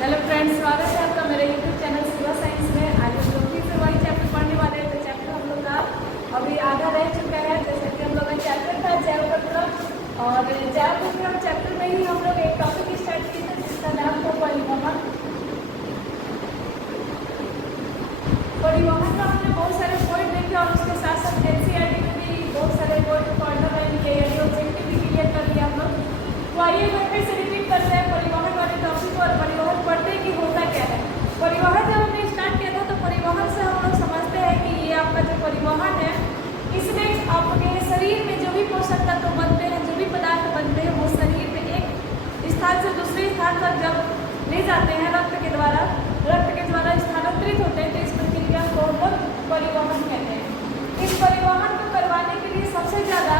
Hello friends, स्वागत है आपका मेरे यूट्यूब चैनल शिवा साइंस में। आज हम लोग फिर से वही चैप्टर पढ़ने वाले हैं। तो चैप्टर हम लोग का अभी आधा रह चुका है। जैसे कि हम लोग का चैप्टर था जैवतंत्र, और जैवतंत्र चैप्टर में ही हम लोग एक टॉपिक स्टार्ट किए थे जिसका नाम था परिवहन। परिवहन का हमने बहुत सारे पॉइंट देखे और उसके साथ साथ एनसीईआरटी में भी बहुत सारे पॉइंट को अंडरलाइन किए, यानी ऑब्जेक्टिव भी क्लियर कर लिया हम लोग। तो आइए एक बार फिर से रिपीट करते हैं परिवहन वाले टॉपिक और परिवहन पढ़ते कि होता क्या है। परिवहन जब हमने स्टार्ट किया था तो परिवहन से हम लोग समझते हैं कि ये आपका जो परिवहन है, इसमें आपके शरीर में जो भी पोषक तत्व बनते हैं, जो भी पदार्थ बनते हैं, वो शरीर में एक स्थान से दूसरे स्थान तक जब ले जाते हैं रक्त के द्वारा स्थानांतरित होते हैं, तो इस प्रक्रिया को हम लोग परिवहन कहते हैं। इस परिवहन को करवाने के लिए सबसे ज़्यादा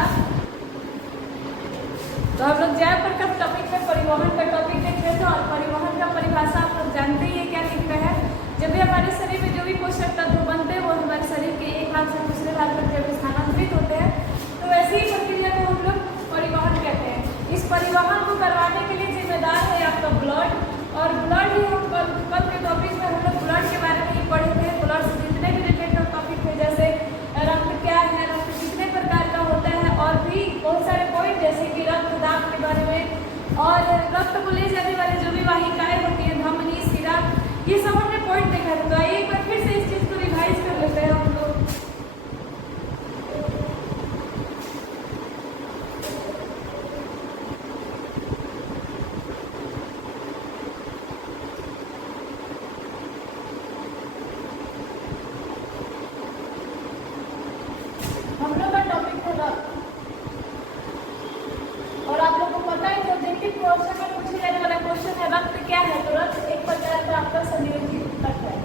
तो हम लोग जयपुर का टॉपिक में परिवहन का टॉपिक देख रहे थे, और परिवहन का परिभाषा आप लोग जानते ही है क्या लिखता है। जब भी हमारे शरीर में जो भी पोषक तत्व बनते हैं वो हमारे शरीर के एक भाग से दूसरे भाग तक जब स्थानांतरित होते हैं, तो ऐसी ही प्रक्रिया को हम लोग परिवहन कहते हैं। इस परिवहन को करवाने के लिए जिम्मेदार है आपका ब्लड, और ब्लड ही हम कल के टॉपिक में हम लोग ब्लड के बारे में ही पढ़े थे। ब्लड से जितने भी रिलेटेड टॉपिक थे, जैसे रक्त क्या है, रक्त कितने प्रकार का होता है, और भी बहुत सारे पॉइंट जैसे कि रक्तदाब के बारे में, और रक्त को ले जाने वाले जो भी वाहिकाएं होती हैं, धमनी, शिरा, ये सब हमने पॉइंट देखा था। तो आइए एक बार फिर से इस चीज़ को रिवाइज कर लेते हैं हम लोग। हम लोग का टॉपिक था रक्त, और आप लोग को पता है कि ऑब्जेक्टिव क्वेश्चन में पूछे जाने वाला क्वेश्चन है रक्त क्या है। तो रक्त एक प्रकार का आपका संयोजी ऊतक है।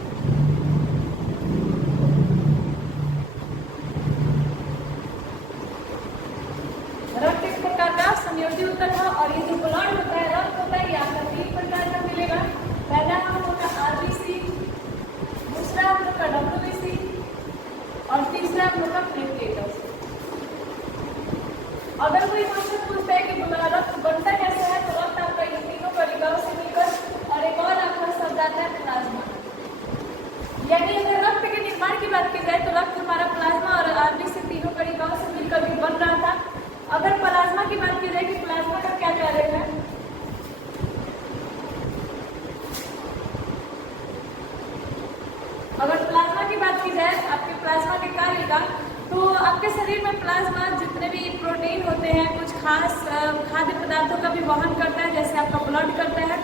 रक्त एक प्रकार का संयोजी ऊतक है, और ये जो ब्लड होता है, रक्त होता है, ये आपका 3 प्रकार का मिलेगा। पहला हम लोग का आरबीसी, दूसरा हम लोग का डब्ल्यूबीसी, और तीसरा हम लोग का प्लेटलेट्स। अगर कोई क्वेश्चन पूछता है कि रक्त बनता कैसे है, तो रक्त आपका इन तीनों कणिकाओं से मिलकर, और एक और आपका शब्द आता है प्लाज्मा। यानी अगर रक्त के निर्माण की बात की जाए तो रक्त हमारा प्लाज्मा और आरबीसी तीनों कणिकाओं से मिलकर भी बन रहा था। अगर प्लाज्मा की बात की जाए कि प्लाज्मा का क्या कार्य है, अगर प्लाज्मा की बात की जाए आपके प्लाज्मा के कार्य का, तो आपके शरीर में प्लाज्मा जितने भी प्रोटीन होते हैं, कुछ खास खाद्य पदार्थों का भी वहन करता है, जैसे आपका ब्लड करता है।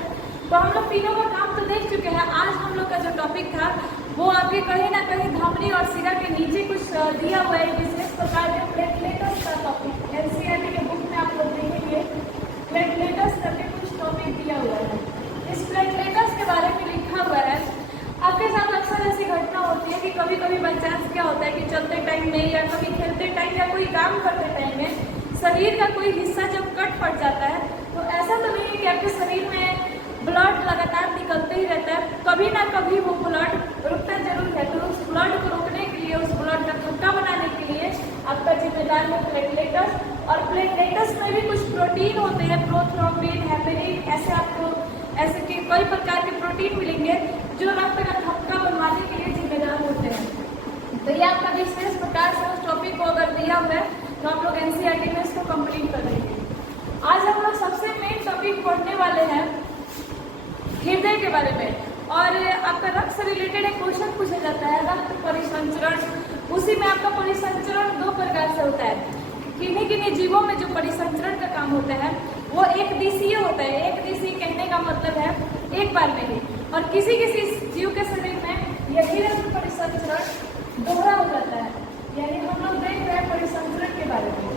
तो हम लोग तीनों का काम तो देख चुके हैं। आज हम लोग का जो टॉपिक था वो आपके कहीं ना कहीं धमनी और शिरा के नीचे कुछ दिया हुआ है, विशेष प्रकार के प्लेटलेट्स का टॉपिक। एनसीईआरटी के बुक में आप लोग देखेंगे प्लेटलेट्स करके कुछ टॉपिक दिया हुआ है। इस प्लेटलेट्स के बारे में लिखा हुआ है। आपके साथ अक्सर ऐसी घटना होती है कि कभी कभी बाई चांस क्या होता है कि चलते टाइम में, या कभी खेलते टाइम, या कोई काम करते टाइम में शरीर का कोई हिस्सा जब कट पड़ जाता है, तो ऐसा तो नहीं है कि आपके शरीर में ब्लड लगातार निकलते ही रहता है। कभी ना कभी वो ब्लड रुकता जरूर है। तो उस ब्लड को रोकने के लिए, उस ब्लड का थक्का बनाने के लिए आपका जिम्मेदार है प्लेटलेट्स। और प्लेटलेट्स में भी कुछ प्रोटीन होते हैं, प्रोथ्रोम्बिन, हेपेरिन, ऐसे आपको ऐसे कि कई प्रकार के प्रोटीन मिलेंगे जो रक्त का थक्का बनवाने के लिए जिम्मेदार होते हैं। तो ये आपका विशेष प्रकार से उस टॉपिक को अगर दिया हुआ है तो आप लोग एनसीईआरटी में इसको कंप्लीट कर देंगे। आज हम लोग सबसे मेन टॉपिक पढ़ने वाले हैं हृदय के बारे में। और आपका रक्त से रिलेटेड एक क्वेश्चन पूछा जाता है, रक्त परिसंचरण। उसी में आपका परिसंचरण 2 प्रकार से होता है। किन्हीं किन्हीं जीवों में जो परिसंचरण का काम होता है वो एक दिशीय होता है। एक दिशीय कहने का मतलब है एक बार में ही, और किसी किसी जीव के शरीर में यही रक्त परिसंचरण दोहरा हो जाता है। यानी हम लोग देख रहे हैं परिसंचरण के बारे में।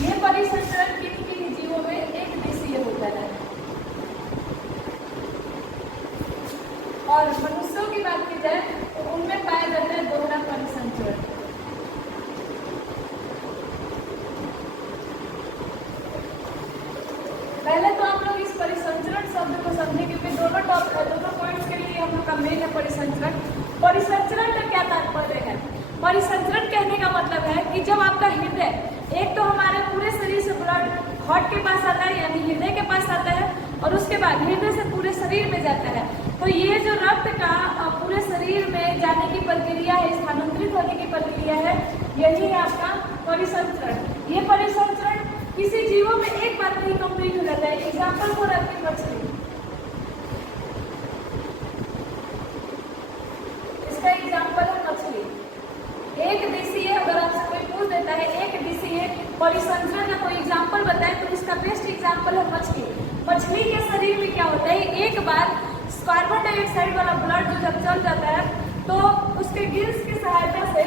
ये परिसंचरण किन्हीं किन्हीं जीवों में एक दिशीय होता है, और मनुष्यों की बात की जाए तो उनमें पाया जाता है दोहरा परिसंचरण। पहले तो आप लोग इस परिसंचरण शब्द को समझे, क्योंकि दोनों पॉइंट्स के लिए हम लोग का मेन है परिसंचरण। परिसंचरण का क्या तात्पर्य है? परिसंचरण कहने का मतलब है कि जब आपका हृदय, एक तो हमारे पूरे शरीर से ब्लड हार्ट के पास आता है यानी हृदय के पास आता है, बाद हृदय से पूरे शरीर में जाता है। तो ये जो रक्त का पूरे शरीर में जाने की प्रक्रिया है, स्थानांतरित होने की प्रक्रिया है, यही है आपका परिसंचरण। ये परिसंचरण किसी जीवों में एक बार में ही कंप्लीट हो जाता है। एग्जाम्पल को रखती मछली, इसका एग्जाम्पल है मछली। एक दिवसीय, अगर आपसे कोई पूछ देता है एक दिवसीय परिसंचरण का कोई एग्जाम्पल बताए तो इसका बेस्ट एग्जाम्पल है मछली। मछली के शरीर में क्या होता है, एक बार कार्बन डाइऑक्साइड वाला ब्लड जो जब चल जाता है तो उसके गिल्स की सहायता से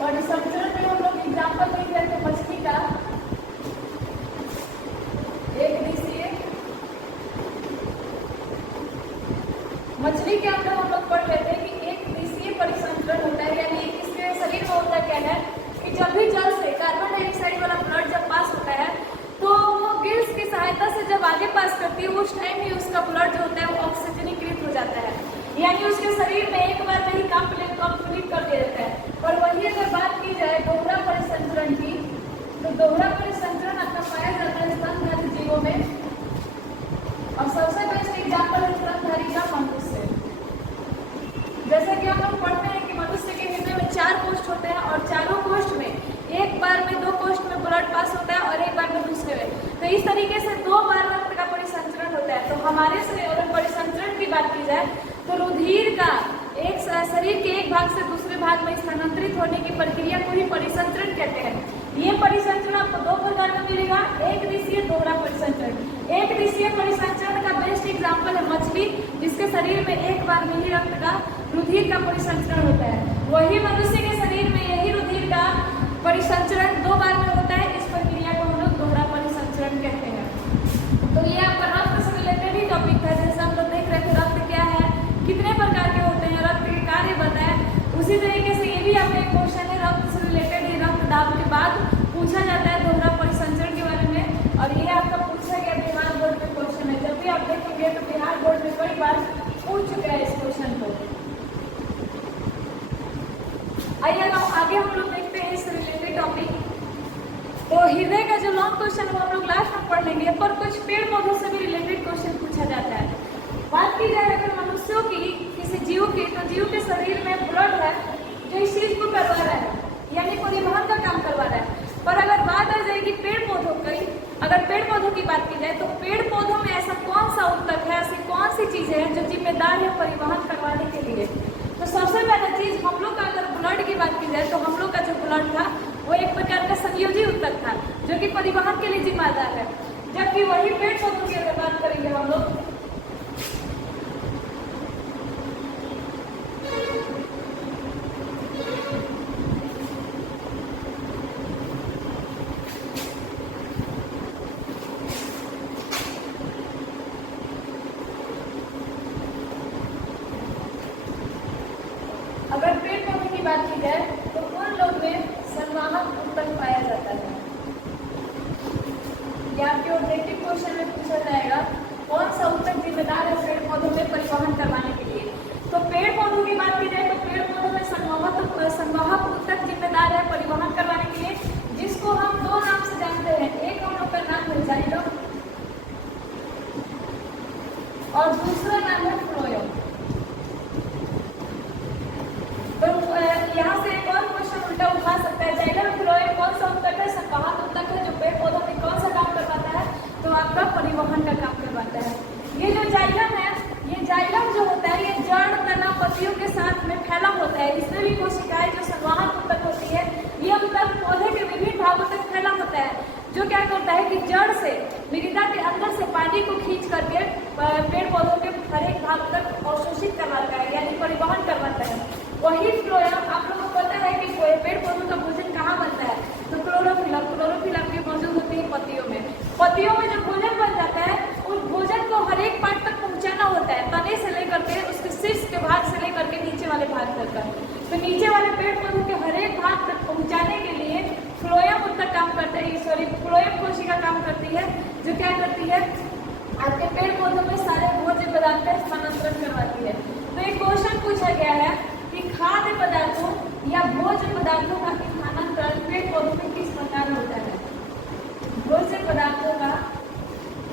परिसंचरण में हम लोग एग्जाम्पल देख रहे थे मछली का। एक दिवसीय मछली के अंदर हम लोग पढ़ रहे थे कि एक दिवसीय परिसंचरण होता है, यानी इसके शरीर में होता क्या है कि जब भी जल से कार्बन डाइऑक्साइड वाला ब्लड जब पास होता है तो वो गिल्स की सहायता से जब आगे पास करती है उस टाइम ही उसका ब्लड जो होता है वो ऑक्सीजनीकृत हो जाता है, यानी उसके शरीर में एक बार में ही कंप्लीट कर दिया जाता है। और वही अगर बात की जाए दोहरा परिसंचरण की, तो दोहरा परिसंचरण आपका पाया जाता है स्तनधारी जीवों में, और सबसे बेस्ट एग्जाम्पल है स्तनधारी का मनुष्य। जैसे कि हम लोग पढ़ते हैं कि मनुष्य के हृदय में 4 कोष्ठ होते हैं और चारों कोष्ठ में एक बार में 2 कोष्ठ में ब्लड पास होता है और एक बार में दूसरे में, तो इस तरीके से 2 बार रक्त का परिसंचरण होता है। तो हमारे शरीर अगर परिसंचरण की बात की जाए तो रुधिर का एक शरीर के एक भाग से दूसरे भाग में स्थानांतरित होने की प्रक्रिया को ही परिसंचरण कहते हैं। ये परिसंचरण आपको 2 प्रकार में मिलेगा, एक दिवसीय, दोहरा परिसंचरण। एक दिवसीय परिसंचरण का बेस्ट एग्जाम्पल है मछली, जिसके शरीर में एक बार में ही रक्त का रुधिर का परिसंचरण होता है। वही मनुष्य के शरीर में यही रुधिर का परिसंचरण 2 बार में होता है। इस प्रक्रिया को हम लोग दोहरा परिसंचरण कहते हैं। तो ये आपका रक्त से रिलेटेड ही टॉपिक था। जैसे हम लोग देख रहे थे रक्त क्या है, कितने प्रकार के होते हैं, रक्त के कार्य बताएं, उसी तरीके से ये भी आपका एक क्वेश्चन है रक्त से रिलेटेड ही, रक्त दाब के बाद पूछा जाता है दोहरा परिसंचरण के बारे में। और ये आपका पूछा गया बिहार बोर्ड में क्वेश्चन है, जब भी आप देखेंगे तो बिहार बोर्ड में कई बार पूछ चुका है इस क्वेश्चन को। आइए आगे हम लोग देखते हैं इस रिलेटेड टॉपिक। तो हृदय का जो लॉन्ग क्वेश्चन वो हम लोग लास्ट में पढ़ लेंगे, पर कुछ पेड़ पौधों से भी रिलेटेड क्वेश्चन पूछा जाता है। बात की जाए अगर मनुष्यों की, किसी जीव की, तो जीव के शरीर में ब्लड है जो इस चीज को करवा रहा है, यानी परिवहन का काम करवा रहा है। पर अगर बात आ जाएगी पेड़ पौधों की, अगर पेड़ पौधों की बात की जाए तो पेड़ पौधों में ऐसा कौन सा ऊतक है, ऐसी कौन सी चीजें हैं जो जिम्मेदार है परिवहन करवाने के लिए। तो सबसे पहला चीज हम लोग का अगर ब्लड की बात की जाए तो हम लोग का जो ब्लड था वो एक प्रकार का संयोजी ऊतक था जो कि परिवहन के लिए जिम्मेदार है। जबकि वही पेड़ पौधों की अगर बात करेंगे हम लोग, अगर पेड़ पौधे की बात की जाए तो उन लोग में संवाहक ऊतक पाया जाता है। या आपके ऑब्जेक्टिव क्वेश्चन में पूछा जाएगा कौन सा ऊतक जिम्मेदार है पेड़ पौधों में परिवहन करवाने के लिए। तो पेड़ पौधों की बात की जाए तो पेड़ पौधों में संवाहक ऊतक जिम्मेदार है परिवहन करवाने के लिए, जिसको हम 2 नाम से जानते हैं। एक हम लोग का नाम है जाइलम और दूसरा नाम है फ्लोएम। तो यहाँ से एक और क्वेश्चन उल्टा उठा सकता है, जाइलम फ्लोएम कौन सा ऊतक है, संवाहक ऊतक है जो पेड़ पौधों में कौन सा काम करवाता है, तो आपका परिवहन का काम करवाता है। ये जो जाइलम है, ये जाइलम जो होता है ये जड़ तना पत्तियों के साथ में फैला होता है। इसमें भी कोशिकाएं जो संवाहक ऊतक होती है ये ऊतक पौधे के विभिन्न भागों तक फैला होता है, जो क्या करता है कि जड़ से मृदा के अंदर से पानी को खींच करके पेड़ पौधों के हर एक भाग तक अवशोषित करवाता है, यानी परिवहन करवाता है। वही फ्लोएम, आप लोगों को पता है कि पेड़ पौधों का भोजन कहाँ बनता है, तो क्लोरोफिल आपकी मौजूद होती है पत्तियों में। पत्तियों में जो भोजन बन जाता है उस भोजन को हर एक पार्ट तक पहुंचाना होता है, तने से लेकर के उसके शीर्ष के भाग से लेकर के नीचे वाले भाग तक। तो नीचे वाले पेड़ पौधों के हर एक भाग तक पहुंचाने के लिए फ्लोएम ऊतक काम करता है, फ्लोएम कोशिका काम करती है, जो क्या करती है आपके पेड़ पौधों में सारे भोज्य पदार्थ का स्थानांतरण करवाती है। तो एक क्वेश्चन पूछा गया है कि खाद्य पदार्थों या भोज्य पदार्थों का स्थानांतरण पेड़ पौधों में किस प्रकार होता है? भोज्य पदार्थों का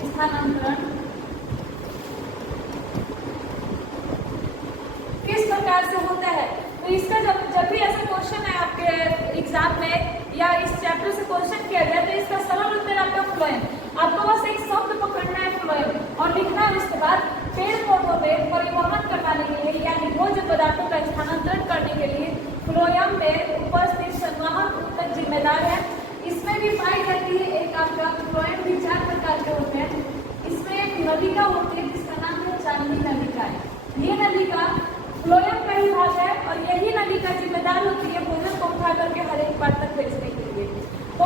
स्थानांतरण किस प्रकार से होता है? तो इसका जब भी ऐसा क्वेश्चन है आपके एग्जाम में या इस चैप्टर से क्वेश्चन किया गया तो इसका सरल उत्तर आपका फ्लोएम। आपको बस एक शब्द पकड़ना है फ्लोएम और लिखना है। इसके बाद पेड़ पौधों में परिवहन करवाने के लिए यानी भोज्य पदार्थों का स्थानांतरण करने के लिए फ्लोएम में उपस्थित संवाहक ऊतक जिम्मेदार है। इसमें भी पाई जाती है एक आपका फ्लोएम भी 4 प्रकार के होते हैं। इसमें एक नलिका होती है जिसका नाम है चांदनी नलिका है। ये नलिका फ्लोएम का ही भाग है और यही नलिका जिम्मेदार होती है भोजन को उठा करके हर एक पार्ट तक भेजने के लिए। तो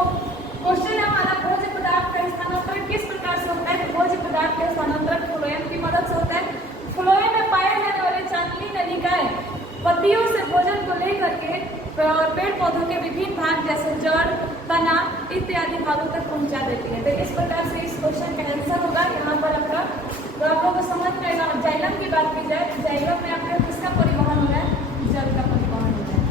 क्वेश्चन है हमारा भोज्य पदार्थ का स्थानांतरण किस प्रकार से होता है? भोज्य पदार्थ का स्थानांतरण फ्लोएम की मदद से होता है। फ्लोएम में पाए जाने वाले चांदनी नलिकाएं पत्तियों से भोजन को लेकर के पेड़ पौधों के विभिन्न भाग जैसे जड़, तना इत्यादि भागों तक पहुंचा देती है। तो इस प्रकार से इस क्वेश्चन का आंसर होगा यहाँ पर आपका। तो आप लोगों को समझ में आएगा। जाइलम की बात की जाए तो जाइलम में आपका किसका परिवहन हो रहा है? जल का परिवहन हो रहा है।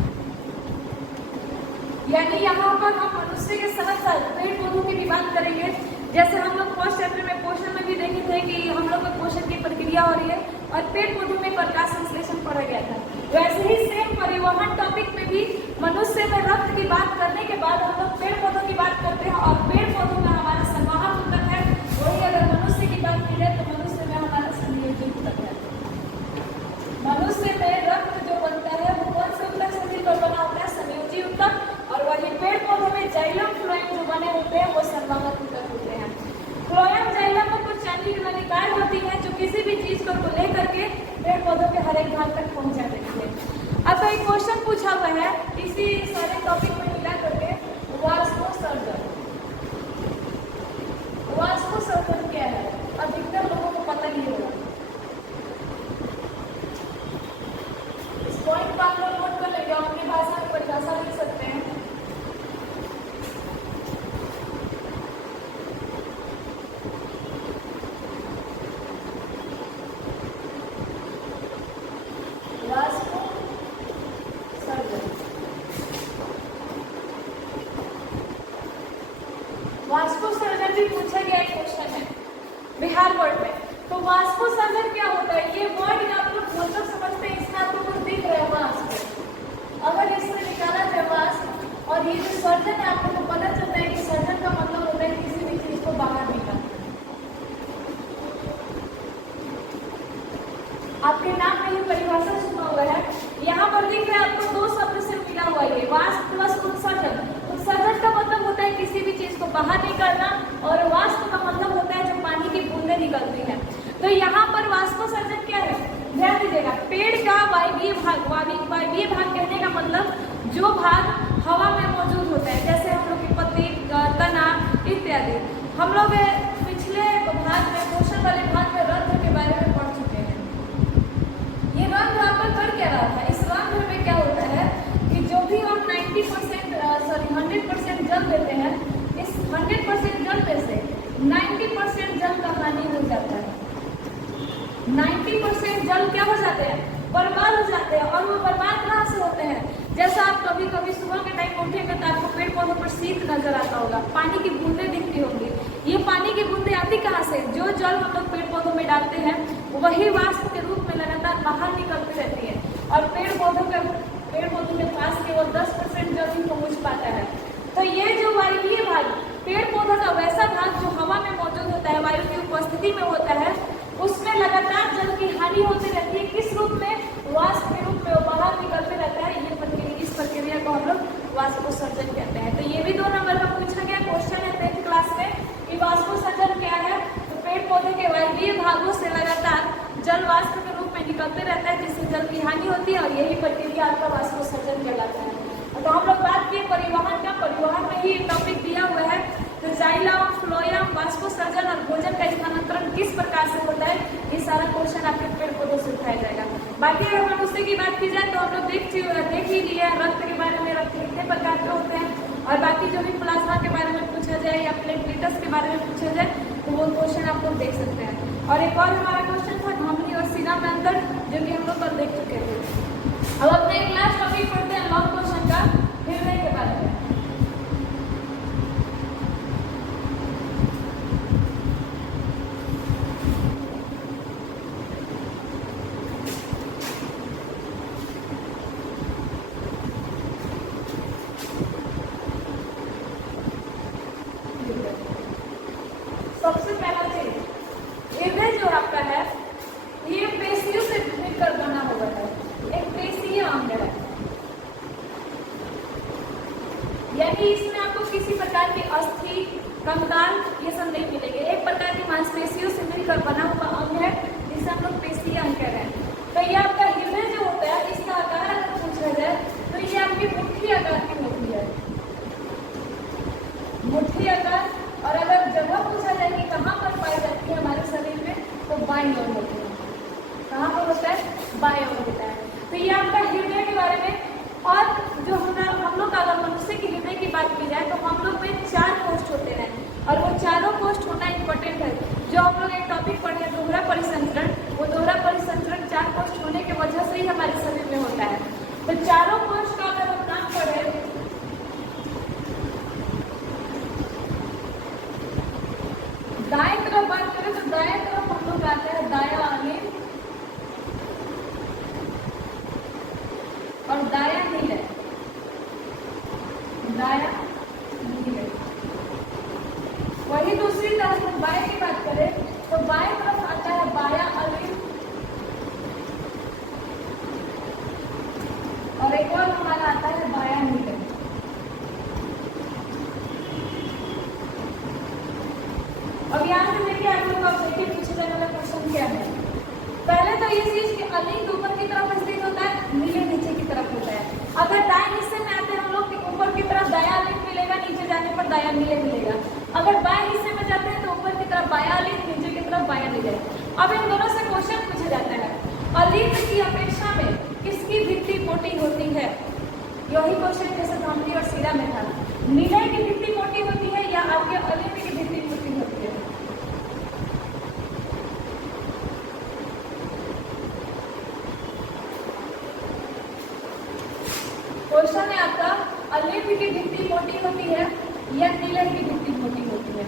यानी यहाँ पर हम मनुष्य के साथ साथ पेड़ पौधों की भी बात करेंगे। जैसे हम लोग फर्स्ट चैप्टर में पोषण में भी देखे थे कि हम लोग को पोषण की प्रक्रिया हो रही है और पेड़ पौधों में प्रकाश संश्लेषण पढ़ा गया था। वैसे ही सेम परिवहन टॉपिक में भी मनुष्य में रक्त की बात करने के बाद हम लोग पेड़ पौधों की बात करते हैं और पेड़ पौधों में हमारा संवाहक ऊतक है। वही अगर मनुष्य की बात की जाए तो मनुष्य में हमारा संयोजी ऊतक है। मनुष्य में रक्त जो बनता है वो कौन से ऊतक से मिलकर बना होता है? संयोजी ऊतक। और वही पेड़ पौधों में जाइलम फ्लोएम जो बने होते हैं वो संवाहक ऊतक होते हैं। फ्लोएम जाइलम में कुछ चांदनी नलिकाएं होती हैं जो किसी भी चीज को लेकर के पेड़ पौधों के हर एक भाग तक पहुंचा देती है। अब एक क्वेश्चन पूछा हुआ है इसी सारे टॉपिक में मिला करके, वाष्पोत्सर्जन। वाष्पोत्सर्जन क्या है? अधिकतर लोगों को पता नहीं होगा। इस पॉइंट पर आप लोग नोट कर लेंगे, अपनी भाषा में परिभाषा लिख सकते हैं। वाष्पोत्सर्जन भी पूछा गया एक क्वेश्चन है बिहार बोर्ड में। तो वाष्पोत्सर्जन क्या होता है? ये वर्ड आप लोग मतलब समझते हैं। इसमें आपको कुछ दिख रहा है वाष्प। अगर इससे निकाला जाए वाष्प और ये जो सर्जन है आप लोग को पता चलता है कि सर्जन का मतलब होता है किसी भी चीज को बाहर निकालना। आपके नाम में ही परिभाषा सुना हुआ है। यहाँ पर दिख रहा है आपको 2 शब्द से मिला हुआ है वाष्प प्लस उत्सर्जन। उत्सर्जन का मतलब होता है किसी भी चीज को बाहर निकालना और वाष्प का मतलब होता है जब पानी की बूंदें निकलती हैं। तो यहाँ पर वाष्पोत्सर्जन क्या है? ध्यान दीजिएगा। पेड़ का वायवीय भाग, वायवीय भाग कहने का मतलब जो भाग हवा में मौजूद होता है, जैसे हम लोग की पत्ती, तना इत्यादि। हम लोग पिछले भाग में पोषण वाले भाग में रंध्र के बारे में पढ़ चुके हैं। ये रंध्र आपका कर क्या रहा था? इस रंध्र में क्या होता है कि जो भी हम 100% जल देते हैं, इस 100% जल में से 90% जल का हानि हो जाता है। 90% जल क्या हो जाते हैं? बर्बाद हो जाते हैं। और वो बर्बाद कहाँ से होते हैं? जैसा आप कभी कभी सुबह के टाइम उठेंगे तो आपको पेड़ पौधों पर शीत नजर आता होगा, पानी की बूंदें दिखती होंगी। ये पानी की बूंदें आती कहाँ से? जो जल हम लोग पेड़ पौधों में डालते हैं वही वाष्प के रूप में लगातार बाहर निकलती रहती है और पेड़ पौधों के पास केवल 10% जल ही पहुँच पाता है। तो ये जो वायवीय भाग, पेड़ पौधों का वैसा भाग जो हवा में मौजूद होता है, वायु की उपस्थिति में होता है, उसमें लगातार जल की हानि होती रहती है। किस रूप में? वाष्प के रूप में वो बाहर निकलते रहता है। इस प्रक्रिया को हम लोग वाष्पोत्सर्जन कहते हैं। तो ये भी 2 नंबर का पूछा गया क्वेश्चन है 10th क्लास में कि वाष्पोत्सर्जन क्या है। तो पेड़ पौधे के वायवीय भागों से लगातार जल वाष्प के रूप में निकलते रहता है जिससे जल की हानि होती है और यही प्रक्रिया आपका वाष्पोत्सर्जन कहलाता है। तो हम लोग बात किए परिवहन का। परिवहन में ही टॉपिक दिया हुआ है। तो जाइलम, फ्लोएम, वाष्पोत्सर्जन और भोजन का स्थानांतरण किस प्रकार से होता है, ये सारा क्वेश्चन आपके पेड़ पौधों से उठाया जाएगा। बाकी अगर मनुष्य की बात की जाए तो हम लोग देख ही लिया रक्त के बारे में। रक्त कितने प्रकार के होते हैं और बाकी जो भी प्लाज्मा के बारे में पूछा जाए या प्लेटलेट्स के बारे में पूछा जाए तो वो क्वेश्चन आप लोग देख सकते हैं। और एक और हमारा क्वेश्चन था धमनी और सीना में अंतर, जो कि हम लोग कल देख चुके थे। अब अपने एक लास्ट टॉपिक पढ़ते हैं, लॉन्ग क्वेश्चन यानी इसमें आपको किसी प्रकार की अस्थि, कंकाल ये सब नहीं मिलेंगे। एक प्रकार की मांसपेशियों से मिलकर बना हुआ अंग है जिसे हम लोग पेशीय अंग कह रहे हैं। तो ये आपका हृदय जो होता है, इसका आकार अगर पूछा जाए तो ये आपकी मुट्ठी आकार की होती है, मुट्ठी आकार। और अगर जगह पूछा जाए कि कहाँ पर पाई जाती है हमारे शरीर में, तो बाईं ओर होती है। कहाँ पर होता है? बाएं ओर होता है। तो ये आपका हृदय के बारे में। और जो हम लोग अगर मनुष्य के हृदय की बात की जाए तो हम लोग में 4 कोष्ठ होते हैं, और वो चारों कोष्ठ होना इम्पोर्टेंट है। जो हम लोग एक टॉपिक पढ़े दोहरा परिसंचरण, वो दोहरा परिसंचरण 4 कोष्ठ होने की वजह से ही हमारे शरीर में होता है। तो चारों कोष्ठ का अगर हम नाम पढ़े, दाएं तरफ बात करें तो दाएं तरफ हम लोग आते हैं दाया अलिंद और दाया नीलय, दाया नीलय। वही दूसरी तरफ हम बाएं की बात करें तो बाएं तरफ आता है बाया अलिंद और एक और हमारा आता है बाया नीलय। अब यहाँ से देखिए आप लोग ऑब्जेक्टिव पूछे जाने वाला क्वेश्चन क्या है। पहले तो ये चीज कि अलिंद ऊपर की तरफ स्थित होता है, नीले नीचे की तरफ होता है। अगर दाएं हिस्से में आते हैं हम लोग ऊपर की तरफ दाया अलिंद मिलेगा, नीचे जाने पर दाया नीले मिलेगा। अगर बाएं हिस्से में जाते हैं तो ऊपर की तरफ बाया अलिंद, नीचे की तरफ बाया नीले। अब इन दोनों से क्वेश्चन पूछा जाता है, अलिंद की अपेक्षा में किसकी भित्ति मोटी होती है? यही क्वेश्चन जैसे धमनी और सिरा में था। नीले की भित्ति मोटी होती है या आपके अलिंद की भित्ति मोटी होती है? क्वेश्चन है आपका, अलिंद की भित्ति मोटी होती है या नीले की भित्ति मोटी होती है?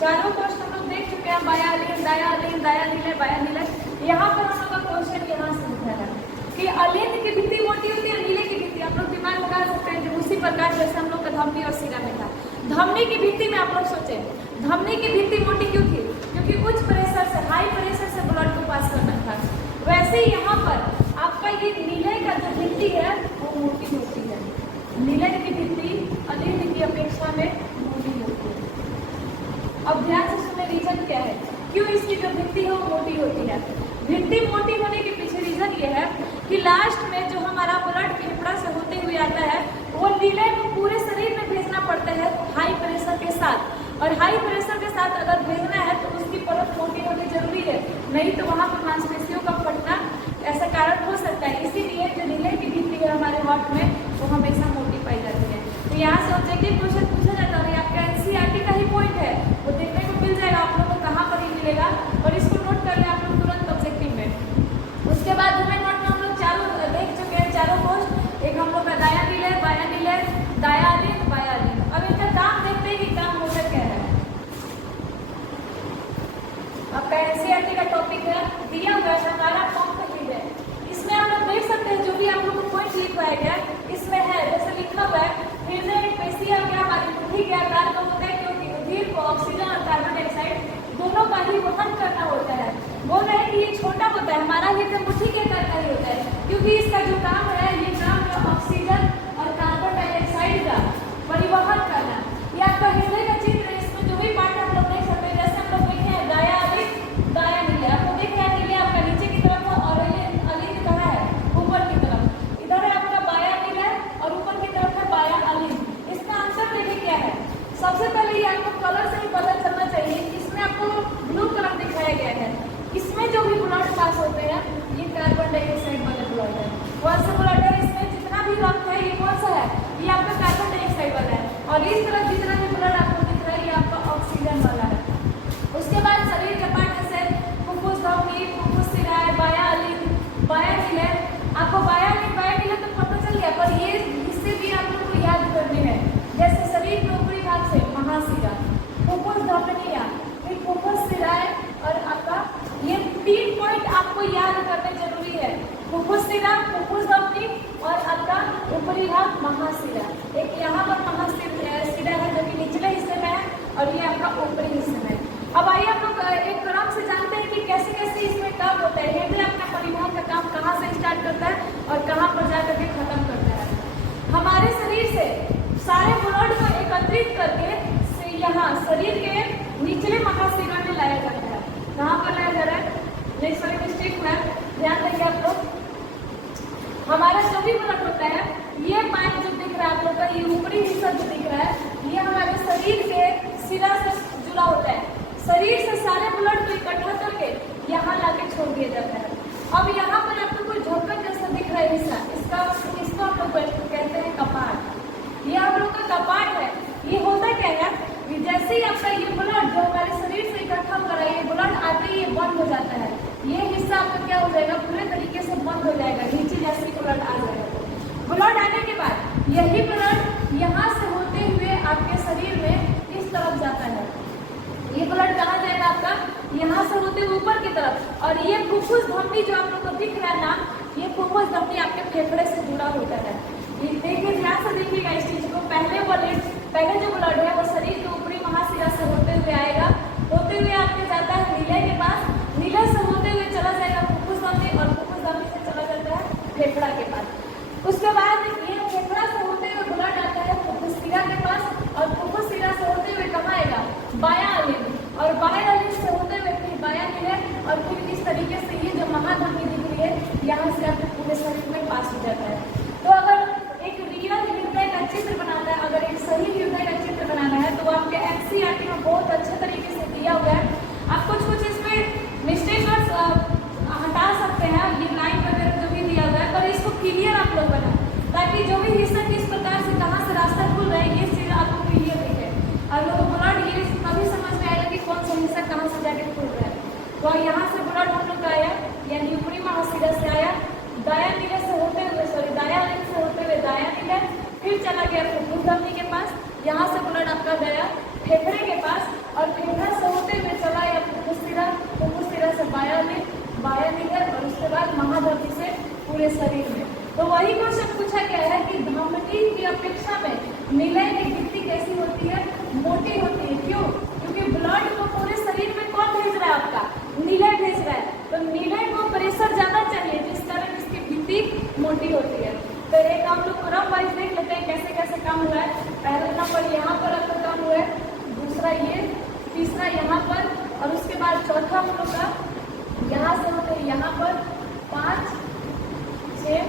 चारों क्वेश्चन हम लोग देख चुके हैं, बाया अलिंद, दाया अलिंद, दाया नीले, बाया नीले। यहाँ पर हम लोग का क्वेश्चन यहाँ से लिखा है कि अलिंद की भित्ति मोटी होती है, नीले की भित्ति। आप लोग दिमाग लगा सकते हैं जो उसी प्रकार जैसे हम लोग का धमनी और सिरा में था। धमनी की भित्ति में आप लोग सोचे, धमनी की भित्ति मोटी क्यों थी? क्योंकि उच्च प्रेशर से, हाई प्रेशर से ब्लड को पास करना था। वैसे ही यहाँ पर आपका ये नीले का जो भित्ति है वो मोटी होती है। नीले की भित्ति अलिंद की अपेक्षा में मोटी होती है। अब ध्यान से सुने रीजन क्या है, क्यों इसकी जो भित्ति है वो मोटी होती है। भित्ति मोटी होने के पीछे रीजन ये है कि लास्ट में जो हमारा ब्लड फेफड़ा से होते हुए आता है वो नीले को पूरे शरीर में भेजना पड़ता है हाई प्रेशर के साथ। और हाई प्रेशर के साथ अगर भेजना है तो उसकी परत मोटी होनी जरूरी है, नहीं तो वहाँ पर मांसपेशियों का फटना ऐसा कारण हो सकता है। इसीलिए जो नीले की भित्ति है हमारे हार्ट में वो हमेशा मोटी पाई जाती है। तो यहाँ से ऑब्जेक्टिव क्वेश्चन पूछा जाता है, आपका एनसीईआरटी का ही पॉइंट है, वो देखने को मिल जाएगा आप लोगों को कहाँ पर ही मिलेगा, और इसको नोट कर लें आप लोग तुरंत ऑब्जेक्टिव में। उसके बाद हमें नोट में हम लोग चारों देख चुके हैं, चारों पोस्ट। एक हम लोग का दाया नीले, बाया नीले, दाया अलिंद, बाया अलिंद। अब इनका काम देखते हैं कि काम होता क्या है। आपका एनसीईआरटी का टॉपिक है दिया हुआ है हमारा पंख हृदय। इसमें आप लोग देख सकते हैं जो भी आप लोग को पॉइंट लिखवाया गया इसमें है, जैसे लिखा हुआ है हृदय एक पेशी अंग हमारी मुट्ठी के आकार का होता है, क्योंकि उद्दीप को ऑक्सीजन और कार्बन डाइऑक्साइड दोनों का ही वहन करना होता है। बोल रहे हैं कि ये छोटा होता है, हमारा हृदय मुट्ठी के आकार का ही होता है, क्योंकि इसका जो काम है ये काम है ऑक्सीजन और कार्बन डाइऑक्साइड का परिवहन करना। ये आपका हृदय का चित्र है, इसमें जो भी पार्ट हम लोग देख सकते हैं, जैसे हम लोग देखे हैं दाया अलिंद, दाया नीले। आपको देख रहे हैं नीले आपका नीचे की तरफ है और अलिंद कहाँ है? ऊपर की तरफ। इधर है आपका बाया नीले और ऊपर की तरफ है बाया अलिंद। इसका आंसर देखिए क्या है। सबसे पहले ये आपको कलर से ही पता चलना चाहिए। इसमें आपको ब्लू कलर दिखाया गया है, इसमें जो भी ब्लड पास होते हैं ये कार्बन डाइऑक्साइड वाले ब्लड है। कौन सा ब्लड है? इसमें जितना भी रक्त है ये कौन सा है? ये आपका कार्बन डाइऑक्साइड वाला है। और इस तरह जितना भी ब्लड आपको दिख रहा है ये आपका ऑक्सीजन वाला है। उसके बाद शरीर के पार्ट जैसे फुफ्फुस, धमनी, फुफ्फुस, सिरा, बाया अलिंद, बाया नीले। आपको बाया अलिंद, बाया नीले तो पता चल गया, पर ये हिस्से भी आप लोग को याद करने हैं। जैसे शरीर के ऊपरी भाग से महाशिरा, फुफ्फुस, धमनियाँ, फिर फुफ्फुस, सिरा और आपका ये 3 पॉइंट आपको याद करने जरूरी है। फुफ्फुस सिरा, फुफ्फुस धमनी और आपका ऊपरी भाग महाशिरा। एक यहाँ पर महाशिरा है जो कि निचले हिस्से में है और ये आपका ऊपरी हिस्से में है। अब आइए हम लोग एक क्रम से जानते हैं कि कैसे कैसे इसमें काम होता है। हृदय अपना परिवहन का काम कहाँ से स्टार्ट करता है और कहाँ पर जाकर के खत्म करता है। हमारे शरीर से सारे ब्लड यहाँ शरीर के निचले महाशिरा में लाया जाता है। कहाँ पर लाया जा रहा है? नेक्स्ट वाली मिस्टेक में ध्यान देंगे आप लोग। हमारा जो भी ब्लड होता है, ये पाइप जो दिख रहा है आप लोग का, ये ऊपरी हिस्सा जो दिख रहा है, ये हमारे शरीर के शिरा से जुड़ा होता है। शरीर से सारे ब्लड को इकट्ठा करके यहाँ लाके छोड़ दिया जाता है। अब यहाँ पर आपको कोई झोंकर जैसा दिख रहा है हिस्सा, इसको हम लोग कहते हैं कपाट। ये हम लोग का कपाट है। ये होता क्या है कि जैसे ही आपका ये ब्लड जो हमारे शरीर से इकट्ठा हो रहा है, ये ब्लड आते ही ये बंद हो जाता है। ये हिस्सा आपका क्या हो जाएगा? पूरे तरीके से बंद हो जाएगा। नीचे जैसे ही ब्लड आ जाएगा, ब्लड आने के बाद यही ब्लड यहाँ से होते हुए आपके शरीर में इस तरफ जाता है। ये ब्लड कहाँ जाएगा आपका? यहाँ से होते हुए ऊपर की तरफ। और ये फुफ्फुस धमनी जो आप लोग को दिख रहा है ना, ये फुफ्फुस धमनी आपके फेफड़े से जुड़ा होता है। ये देखिए, ध्यान से देखिएगा इस चीज को। पहले जो ब्लड है वो शरीर के ऊपरी महाशिरा से होते हुए आएगा, होते हुए आपके जाता है नीले के पास, नीले से होते हुए चला जाएगा फुफ्फुस धमनी, और फुफ्फुस धमनी से चला जाता है फेफड़ा के पास। उसके बाद ये फेफड़ा से होते हुए ब्लड आता है फुफ्फुस शिरा के पास, और फुफ्फुस शिरा से होते हुए कहाँ आएगा? बायां अलिंद, और बायां अलिंद से होते हुए फिर बायां नीले, और फिर इस तरीके से ये जो महाधमनी दिख रही है, यहाँ से आपके पूरे शरीर में पास हो जाता है। तो अगर एक रियल हृदय का चित्र बनाना है, अगर एक सही हृदय का चित्र बनाना है, तो आपके एनसीईआरटी में बहुत अच्छे तरीके से दिया हुआ है। आप कुछ इसमें मिस्टेक हटा सकते हैं, ये लाइन वगैरह जो भी दिया हुआ है, पर इसको क्लियर आप लोग बनाएं, ताकि जो भी हिस्सा किस प्रकार से कहाँ से रास्ता खुल रहा है, ये चीज आपको क्लियर दिखे। और लोग ब्लड ये तभी समझ में आएगा कि कौन सा हिस्सा कहाँ से जाके खुल रहा है। तो यहाँ से ब्लड हम लोग का आया, यानी ऊपरी महाशिरा से आया, दायां नीले से होते हुए दायां अलिंद से होते हुए दायां नीले, फिर चला गया फुफ्फुस धमनी के पास, यहाँ से ब्लड आपका गया फेफड़े के पास, और फेफड़ा से होते हुए चला गया फुफ्फुस शिरा से बायां नीले, और उसके बाद महाधमनी से पूरे शरीर में। तो वही क्वेश्चन पूछा गया है कि धमनी की अपेक्षा में नीले की गिनती कैसी होती है? मोटी होती है। क्यों? क्योंकि ब्लड को पूरे शरीर में कौन भेज रहा है? आपका नीले भेज रहा है। तो नीले को प्रेशर ज्यादा चाहिए, जिस कारण इसकी गिनती मोटी होती है। तो एक हम लोग क्रम वाइज देख लेते हैं कैसे कैसे काम हुआ है। पहला नंबर यहाँ पर आपका काम हुआ है, दूसरा ये, तीसरा यहाँ पर, और उसके बाद चौथा हम लोग का यहाँ से होते हैं यहाँ पर 5, 6,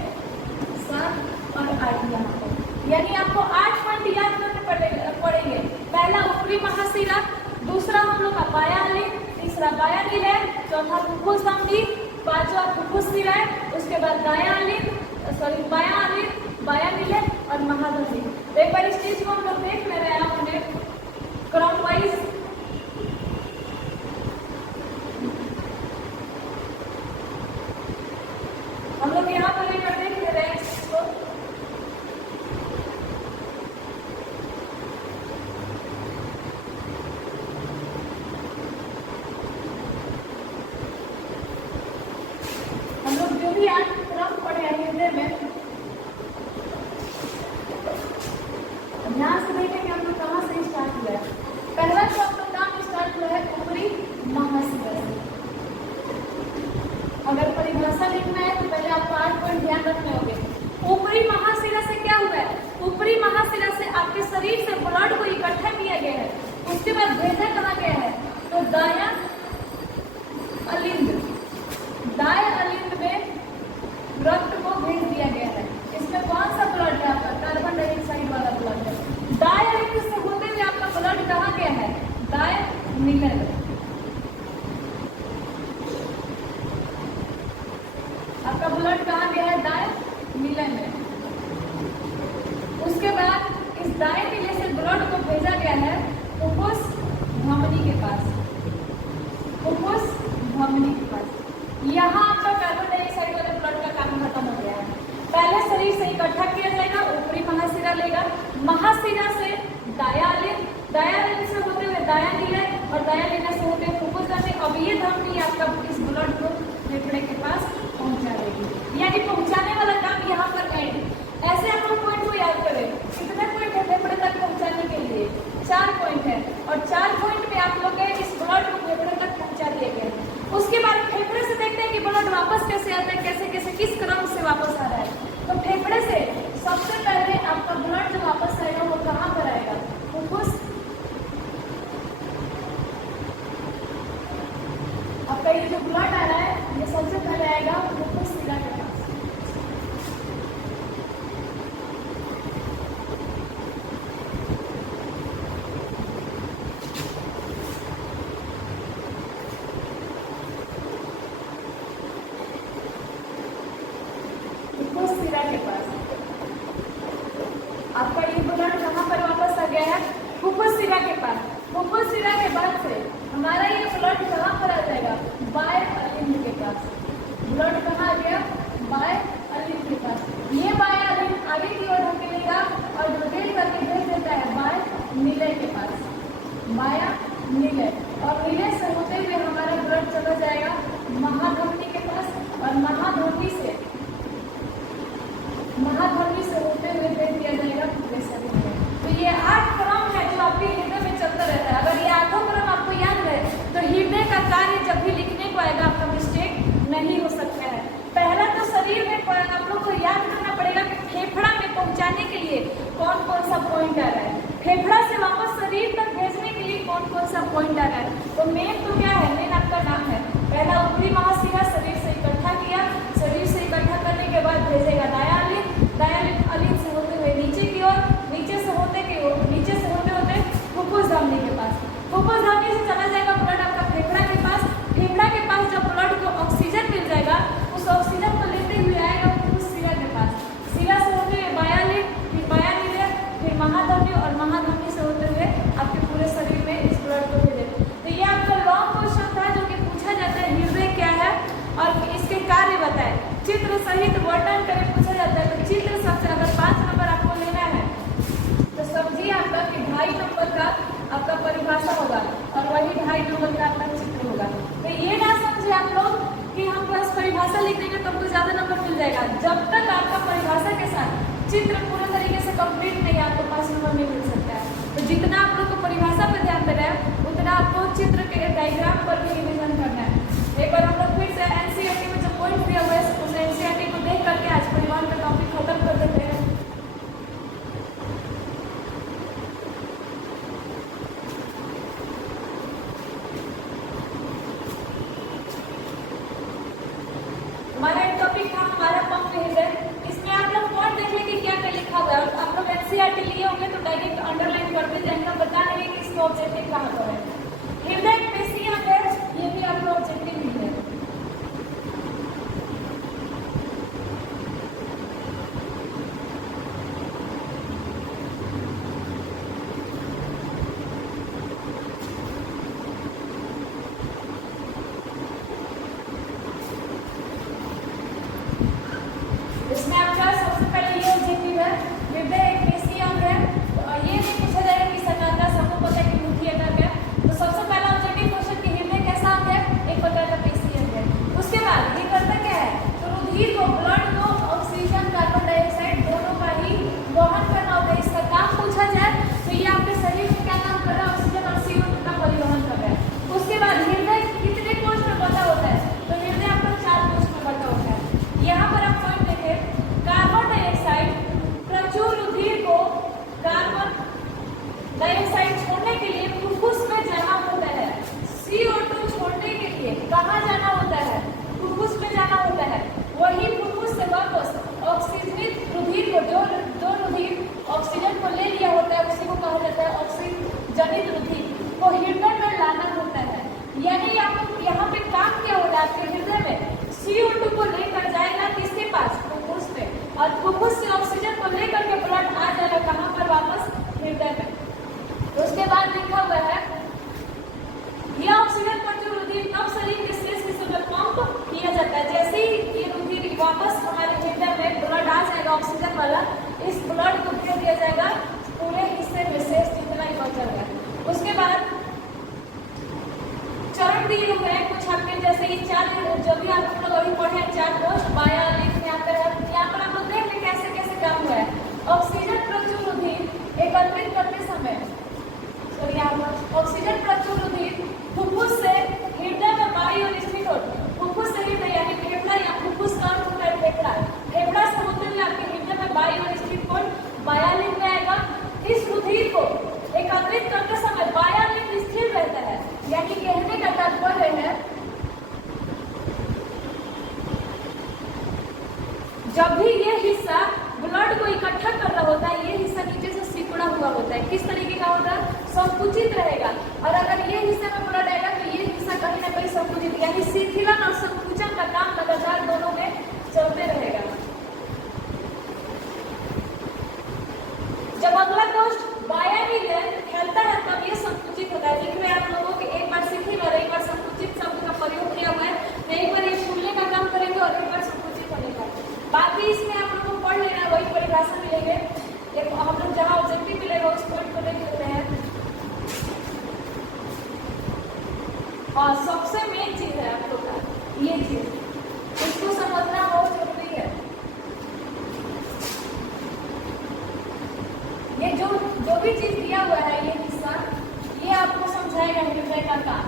7 और 8 यहाँ पर। यानी आपको 8 पॉइंट याद करने पड़ेंगे। पहला ऊपरी महाशिरा, दूसरा हम लोग का बायां अलिंद, तीसरा बायां नीले, चौथा फुफ्फुस धमनी, पांचवा फुफ्फुस शिरा, उसके बाद बायां अलिंद, बायां नीले और महाधमनी। तो एक बार इस चीज को हम लोग देख ले रहे हैं अपने क्रम वाइज। हम लोग यहाँ पर एक बार देख ले रहे हैं इसको। हम लोग जो भी आज क्रम पढ़े हैं हृदय में, ध्यान से देखेंगे हम लोग कहाँ से स्टार्ट हुआ है। पहला जो आपका काम स्टार्ट हुआ है ऊपरी महाशिरा से। अगर परिभाषा लिखना है तो पहले आपको 8 पॉइंट ध्यान रखने होंगे। ऊपरी महाशिरा से क्या हुआ है? ऊपरी महाशिरा से आपके शरीर से ब्लड को इकट्ठा किया गया है, उसके बाद भेजा कहाँ गया है? तो दायां अलिंद में रक्त को भेज दिया गया है। इसमें कौन सा ब्लड है? आपका कार्बन डाइऑक्साइड वाला ब्लड है। दायां अलिंद से होते हुए आपका ब्लड कहाँ गया है? दायां नीले में। आपका ब्लड कहाँ गया है? दाएं नीले में। उसके बाद इस दाएं नीले से ब्लड को भेजा गया है फुफ्फुस धमनी के पास। यहाँ आपका कार्बन डाइऑक्साइड वाले ब्लड का काम खत्म हो गया है। पहले शरीर से इकट्ठा किया जाएगा, ऊपरी महाशिरा लेगा, महाशिरा से दायां अलिंद से होते हुए दायां नीले, और दायां नीले से होते हुए फुफ्फुस धमनी। अब ये धमनी आपका इस ब्लड को फेफड़े के पास पहुंचा देगी, यानी पहुंचाने वाला काम यहाँ पर एंड। ऐसे आप लोग पॉइंट को याद करें। कितने पॉइंट है फेफड़े तक पहुंचाने के लिए? 4 पॉइंट है, और 4 पॉइंट में आप लोग इस ब्लड को फेफड़े तक पहुंचा दिया गया। उसके बाद फेफड़े से देखते हैं कि ब्लड वापस कैसे आता है, कैसे किस क्रम से वापस आ रहा है। तो फेफड़े से सबसे पहले आपका ब्लड जो वापस आएगा वो कहाँ पर आएगा? फुफ्फुस कहाँ जाएगा? फुफ्फुस शिरा के पास। फुफ्फुस शिरा के पास आपका ये ब्लड कहाँ पर वापस आ गया है? फुफ्फुस शिरा के पास। फुफ्फुस शिरा के बाद से हमारा ये ब्लड कहाँ पर आ जाएगा? बाय अलिंद के पास। ब्लड कहाँ आ गया? बाय अलिंद के पास। ये बाय अलिंद आगे की ओर धकेलेगा और धकेल करके भेज देता है बाय निलय के पास। बाया निलय, और निलय से होते हुए हमारा ब्लड चला जाएगा महाधमनी के पास, और महाधमनी से होते हुए भेज दिया जाएगा पूरे शरीर में। तो ये 8 क्रम है जो आपके हृदय में चलता रहता है। अगर ये 8 क्रम आपको याद है तो हृदय का कार्य जब भी लिखने को आएगा आपका मिस्टेक नहीं हो सकता है। पहला तो शरीर में आप लोग को याद करना पड़ेगा कि फेफड़ा में पहुंचाने के लिए कौन कौन सा पॉइंट आ रहा है, फेफड़ा से वापस शरीर तक भेजने के लिए कौन कौन सा पॉइंट आ रहा है। तो मेन तो क्या है? मेन आपका नाम है। पहला ऊपरी महाशिरा शरीर से इकट्ठा किया, शरीर से इकट्ठा करने के बाद भेजेगा दाया अलिंद, दाया अलिंद से होते हुए नीचे की ओर, नीचे से होते होते फुफ्फुस धमनी के पास। फुफ्फुस धमनी से चला जाएगा ब्लड आपका फेफड़ा के पास। फेफड़ा के पास जब ब्लड को ऑक्सीजन मिल जाएगा, उस ऑक्सीजन को लेते हुए आएगा फुफ्फुस शिरा के पास। शिरा से होते हुए बाया अलिंद, फिर बाया निलय, फिर महाधमनी, और महाधमनी से होते हुए आपके पूरे शरीर में इस ब्लड को भेजे। तो ये आपका लॉन्ग क्वेश्चन था जो कि पूछा जाता है हृदय क्या है और इसके कार्य बताए, चित्र सहित वर्णन करके पूछा जाता है। तो चित्र सबसे अगर 5 नंबर आपको लेना है तो समझिए आपका कि 2.5 नंबर का आपका परिभाषा होगा और वही 2.5 नंबर का आपका चित्र होगा। तो ये ना समझे आप लोग कि हम बस परिभाषा लिख देंगे तो हमको ज्यादा नंबर मिल जाएगा। जब तक आपका परिभाषा के साथ चित्र पूरे तरीके से कंप्लीट नहीं आपको 5 नंबर नहीं मिल सकता है। तो जितना आप लोग को परिभाषा पर ध्यान देना है उतना आपको चित्र के डायग्राम पर भी रिविजन करना है। एक बार हम लोग फिर से एनसीईआरटी में जो पॉइंट दिया हुआ है उस एनसीईआरटी को देख करके आज परिवहन का टॉपिक खत्म कर देते हैं। हमारा एक टॉपिक था हमारा पंप हृदय। इसमें आप लोग पॉइंट देख लेंगे क्या क्या लिखा हुआ है। आप लोग एनसीईआरटी लिए होंगे तो डायरेक्ट अंडरलाइन करते जाएंगे, बता देंगे कि इसका ऑब्जेक्टिव कहाँ पर है। हृदय पेशी है, ये भी आपका ऑब्जेक्टिव ही है। इसमें आपका सबसे पहले ये ऑब्जेक्टिव है, हृदय एक पेशी अंग है। ये नहीं पूछा जाएगा कि सरकार का सबको पता है कि मुख्य अंग है। तो सबसे पहला ऑब्जेक्टिव क्वेश्चन कि हृदय कैसा अंग है? एक प्रकार का पेशी अंग है। उसके बाद ये करता क्या है? तो रुधिर को, ब्लड को ऑक्सीजन, कार्बन डाइऑक्साइड दोनों का ही वहन करना होता है। इसका काम पूछा जाए तो ये आपके शरीर में क्या काम कर रहा है? ऑक्सीजन और CO2 का परिवहन कर रहा है। उसके बाद हृदय कितने कोष में बटा होता है? तो हृदय आपका 4 कोष में बटा होता है। यहाँ पर आप पॉइंट देखें, कार्बन डाइऑक्साइड प्रचुर रुधिर को कार्बन डाइऑक्साइड छोड़ने के लिए फुफ्फुस में जाना होता है। CO2 छोड़ने के लिए कहाँ जाना होता है? फुफ्फुस में जाना होता है। वही फुफ्फुस से वापस ऑक्सीजनित रुधिर को, जो रुधिर ऑक्सीजन को ले लिया होता है उसी को कहा जाता है ऑक्सीजनित रुधिर, को हृदय में लाना होता है। यानी आपको यहाँ पे काम क्या हो रहा है? आपके हृदय में CO2 को लेकर जाएगा किसके पास? फुफ्फुस में, और फुफ्फुस से ऑक्सीजन को लेकर के ब्लड आ जाएगा कहाँ पर? वापस हृदय में। उसके बाद लिखा हुआ है यह ऑक्सीजन प्रचुर रुधिर तब शरीर के शेष हिस्सों में पंप किया जाता है। जैसे ही ये रुधिर वापस हमारे हृदय में ब्लड आ जाएगा ऑक्सीजन वाला, इस ब्लड को भेज दिया जाएगा पूरे हिस्से में, शेष जितना ही बचा है। उसके बाद चरण दिए हुए हैं कुछ आपके, जैसे ये 4 जो भी आप लोग अभी पढ़े हैं 4 पोस्ट बाया अलिंद यहाँ पर है। यहाँ पर आप लोग देख लें कैसे कैसे काम हुआ है। ऑक्सीजन प्रचुर रुधिर एकत्रित करते समय, ऑक्सीजन प्रचुर रुधिर फुफ्फुस से हृदय में बाई और स्थित हो, फुफ्फुस से हृदय यानी फेफड़ा या फुफ्फुस का अर्थ होता है फेफड़ा। फेफड़ा से होते हुए आपके हृदय में बाई और स्थित कोण बाया अलिंद में आएगा। इस रुधिर को एकत्रित करते समय बाया अलिंद स्थिर रहता है। यानी कहने का तात्पर्य है होता है, किस तरीके का होता है, संकुचित रहेगा। और अगर ये हिस्से में ब्लड आएगा तो ये हिस्सा कहीं ना कहीं संकुचित, यानी शिथिलन और संकुचन का काम लगातार दोनों में चलते रहेगा। जब अगला कोष्ठ बायानी लेंथ फैलता है तब ये संकुचित होता है। लिख रहे हैं आप लोगों के एक बार शिथिल और एक बार संकुचित शब्द का प्रयोग किया हुआ है, तो एक बार ये फूलने का काम करेंगे और एक बार संकुचित होने का। बाकी इसमें आप लोगों को पढ़ लेना, वही परिभाषा मिलेंगे, हम लोग जहाँ ऑब्जेक्टिव मिलेगा उस पॉइंट को देख लेते हैं। और सबसे मेन चीज है आप लोग का ये चीज, इसको समझना बहुत जरूरी है। ये जो भी चीज दिया हुआ है ये हिस्सा, ये आपको समझाएगा हृदय का काम।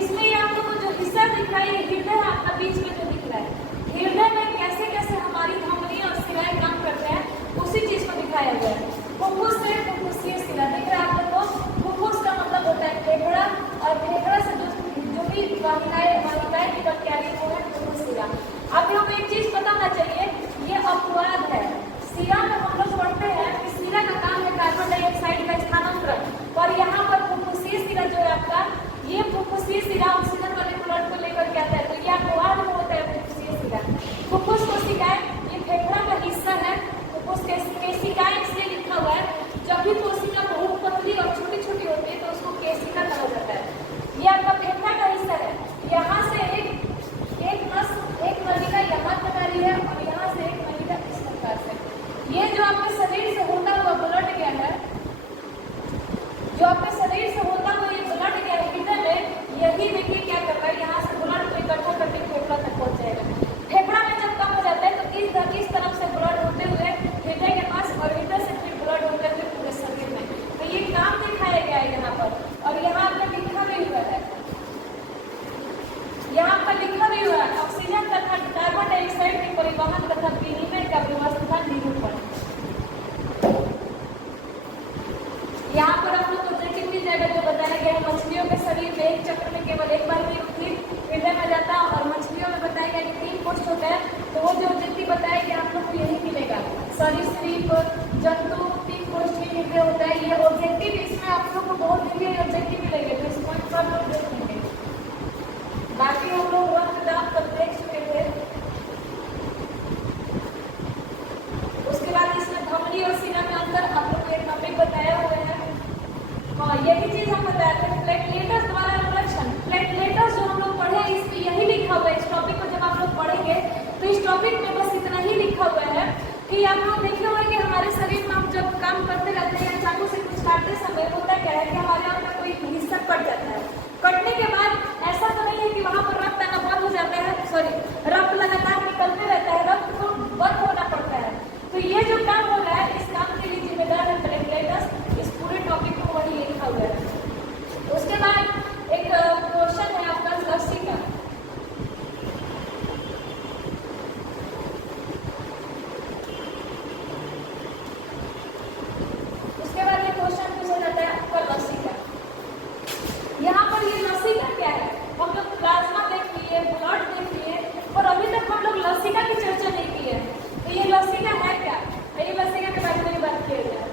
इसमें ये आपको जो हिस्सा दिख रहा है, ये हृदय आपका बीच में जो दिख रहा है, हृदय में कैसे कैसे हमारी धमनी और शिराएं काम करते हैं, उसी चीज को दिखाया गया है। फुफ्फुस से फुफ्फुसीय शिरा दिख रहा है आप लोग को। फुफ्फुस का मतलब होता है फेफड़ा, और फेफड़ा से जो भी वाहिकाएं निकल के आ रही है वो है फुफ्फुस शिरा। आप लोगों को एक चीज पता होना चाहिए, ये अपवाद है। शिरा में हम लोग पढ़ते हैं कि शिरा का काम है कार्बन डाइऑक्साइड का स्थानांतरण, और यहाँ पर फुफ्फुसीय शिरा जो है आपका, ये फुफ्फुसीय शिरा ऑक्सीजन वाले ब्लड को लेकर के आता है, तो ये अपवाद में होता है फुफ्फुसीय शिरा। फुफ्फुस कोशिकाएं ये फेफड़ा का हिस्सा है। फुफ्फुस केशिकाएं इसलिए लिखा हुआ है, जब भी कोशिका बहुत पतली और छोटी छोटी होती है तो उसको केशिका कहा जाता है। ये आपका फेफड़ा का हिस्सा है। यहाँ से एक नलिका यहाँ तक आ रही है और यहाँ से एक नलिका इस प्रकार से। ये जो आपके शरीर से होता हुआ ब्लड गया है, जो आपके शरीर से होता हुआ ये ब्लड गया है हृदय में, यही देखिए क्या कर रहा है, यहाँ से ब्लड को इकट्ठा करके फेफड़ा तक पहुँच जाएगा। फेफड़ा में जब कम हो जाता है तो इस तरफ से ब्लड होते हुए हृदय के पास, और हृदय से फिर ब्लड होते हुए पूरे शरीर में। तो ये काम दिखाया गया है यहाँ पर, और यहाँ आपका लिखा भी हुआ है, यहाँ पर लिखा भी हुआ है ऑक्सीजन तथा कार्बन डाइऑक्साइड के परिवहन तथा विनिमय का व्यवस्था निरूपण। यहाँ पर हम लोग ऑब्जेक्टिव मिल जाएगा जो बताया गया है, मछलियों के शरीर में एक चक्र में केवल एक बार ही हृदय में जाता है, और मछलियों में बताया गया कि 3 कोष्ठ होता है। तो वो जो ऑब्जेक्टिव बताया गया आप लोग को यही मिलेगा, सरीसृप जंतु 3 कोष्ठ ही हृदय होता है। ये ऑब्जेक्टिव, इसमें आप लोग को बहुत ही ऑब्जेक्टिव मिलेंगे, तो इस पॉइंट पर लोग देखेंगे। बाकी हम लोग वक्त दाब तक देख चुके थे। उसके बाद इसमें धमनी और शिरा में अंतर आप लोग को एक टॉपिक बताया हुआ है। हाँ, यही चीज हम बताए थे, प्लेटलेट्स द्वारा अनुरक्षण। प्लेटलेट्स जो हम लोग पढ़े इसमें यही लिखा हुआ है। इस टॉपिक को जब आप लोग पढ़ेंगे तो इस टॉपिक में बस इतना ही लिखा हुआ है कि आप लोग देखे हुए कि हमारे शरीर में हम जब काम करते रहते हैं, चाकू से कुछ काटते समय होता क्या है कि हमारे यहाँ का कोई हिस्सा कट जाता है। कटने के बाद ऐसा तो नहीं है कि वहाँ पर रक्त आना बंद हो जाता है, रक्त लगातार निकलते रहता है, रक्त को बंद होना पड़ता है। तो ये जो काम हो रहा है, इस काम के लिए जिम्मेदार है प्लेटलेट्स। इस पूरे टॉपिक को वही लिखा हुआ है। उसके बाद एक क्वेश्चन है आपका लस्सी का। उसके बाद ये क्वेश्चन पूछा जाता है आपका लस्सी का। यहाँ पर ये लसिका क्या है, हम लोग प्लाज्मा देख लिए, ब्लड देख लिए, और अभी तक हम लोग लसिका की चर्चा नहीं की है। तो ये लसिका है क्या, ये लसिका के बारे में बात किया जाए।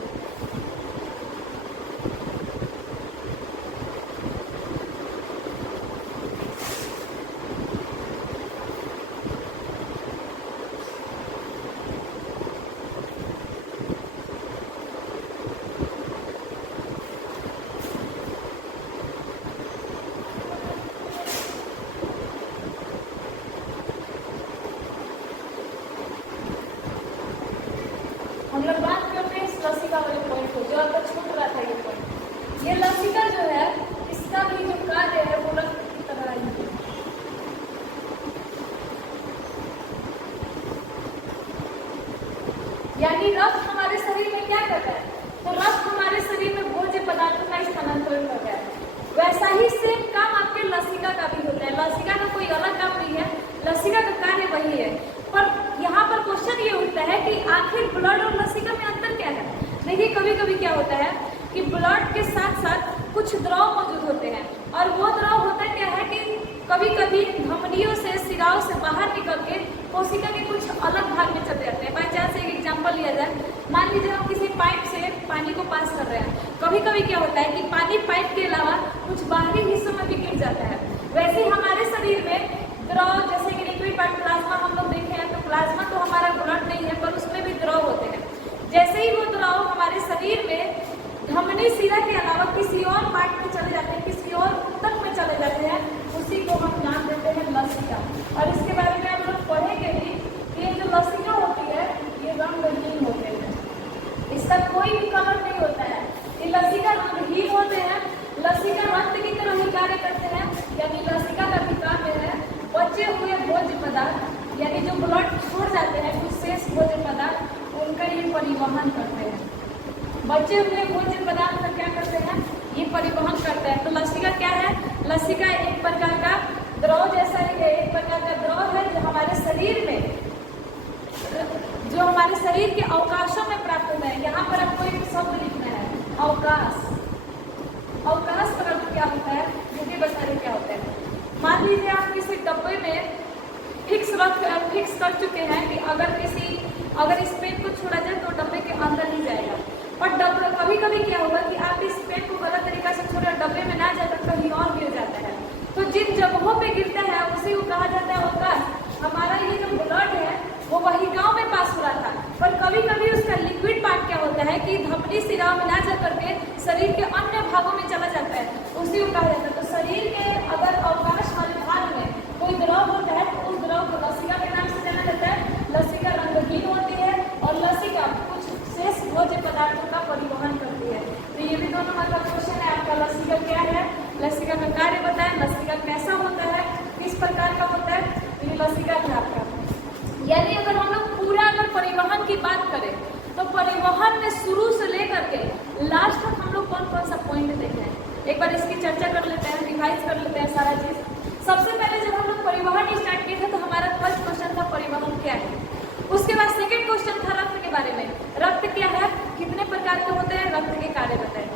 हम लोग बात करते हैं इस लसिका वाले पॉइंट को, जो आपका छूट रहा था ये पॉइंट। ये लसिका जो है, इसका भी जो कार्य है वो रक्त की तरह ही है। यानी रक्त हमारे शरीर में क्या करता है, तो रक्त हमारे शरीर में भोज्य पदार्थों का स्थानांतरण करता है। वैसा ही सेम काम आपके लसिका का भी होता है। लसिका का कोई अलग काम नहीं है, लसिका का कार्य वही है। पर यहाँ पर क्वेश्चन ये उठता है कि आखिर ब्लड और लसिका में अंतर क्या है। देखिए, कभी कभी क्या होता है कि ब्लड के साथ साथ कुछ द्रव मौजूद होते हैं, और वो द्रव होता क्या है कि कभी कभी धमनियों से, शिराओं से बाहर निकल के कोशिका के कुछ अलग भाग में चले जाते हैं। बाई चांस एक एग्जाम्पल लिया जाए, मान लीजिए हम किसी पाइप से पानी को पास कर रहे हैं, कभी कभी क्या होता है कि पानी पाइप के अलावा कुछ बाहरी हिस्सों में भी गिर जाता है। वैसे ही हमारे शरीर में द्रव, जैसे कि लिक्विड और प्लाज्मा हम लोग देखे हैं, तो प्लाज्मा तो हमारा ब्लड नहीं है, पर उसमें भी द्रव होते हैं। जैसे ही वो द्रव हमारे शरीर में धमनी शिरा के अलावा किसी और पार्ट में चले जाते हैं, किसी और ऊतक में चले जाते हैं, उसी को हम नाम देते हैं लसिका। और इसके बारे में हम लोग पढ़ेंगे भी कि ये जो लसिका होती है ये रंगहीन होते हैं, इसका कोई भी कलर नहीं होता है। ये लसिका रंगहीन होते हैं। लसिका रक्त की तरह ही कार्य करते हैं, यानी लसिका का भी कार्य है बचे हुए भोज्य पदार्थ, यानी जो ब्लड छोड़ जाते हैं कुछ शेष भोज्य पदार्थ, उनका ये परिवहन करते हैं। बचे हुए भोज्य पदार्थ का क्या करते हैं, ये परिवहन करते हैं। तो लसिका क्या है, लसिका एक प्रकार का द्रव जैसा ही है, एक प्रकार का द्रव है जो हमारे शरीर में, जो हमारे शरीर के अवकाशों में प्राप्त होता है। यहाँ पर आपको एक शब्द लिखना है, अवकाश। अवकाश का अर्थ क्या होता है, ये भी बता रहे क्या होता है। मान लीजिए आप किसी डब्बे में फिक्स कर चुके हैं कि अगर इस पेन को छोड़ा जाए तो डब्बे के अंदर ही जाएगा, और डब्बे कभी कभी क्या होगा कि आप इस पेन को गलत तरीका से छोड़े, डब्बे में ना जाकर कहीं और गिर जाता है। तो जिन जगहों पे गिरता है उसी को कहा जाता है अवकाश। हमारा ये जो ब्लड है वो वही गांव में पास हो रहा था, पर कभी कभी उसका लिक्विड पार्ट क्या होता है कि धमनी शिरा में ना जाकर के शरीर के अन्य भागों में चला जाता है, उसी को कहा जाता है। तो शरीर के अगर अवकाश वाले भाग में कोई द्रव होता है तो उस द्रव को लसिका के नाम से जाना जाता है। लसिका रंगहीन होती है और लसिका कुछ शेष भोज्य पदार्थों का परिवहन करती है। तो ये भी 2 नंबर का क्वेश्चन है आपका। लसिका क्या है, लसिका का कार्य बताएं, लसिका कैसा होता है, किस प्रकार का होता है, तो ये लसिका है आपका। यानी अगर हम लोग पूरा परिवहन की बात करें तो परिवहन में शुरू से लेकर के लास्ट तक हम लोग कौन कौन सा पॉइंट देखे हैं, एक बार इसकी चर्चा कर लेते हैं, रिवाइज कर लेते हैं सारा चीज। सबसे पहले जब हम लोग परिवहन स्टार्ट किए थे तो हमारा फर्स्ट क्वेश्चन था परिवहन क्या है। उसके बाद सेकेंड क्वेश्चन था रक्त के बारे में, रक्त क्या है, कितने प्रकार के होते हैं, रक्त के कार्य बताएं।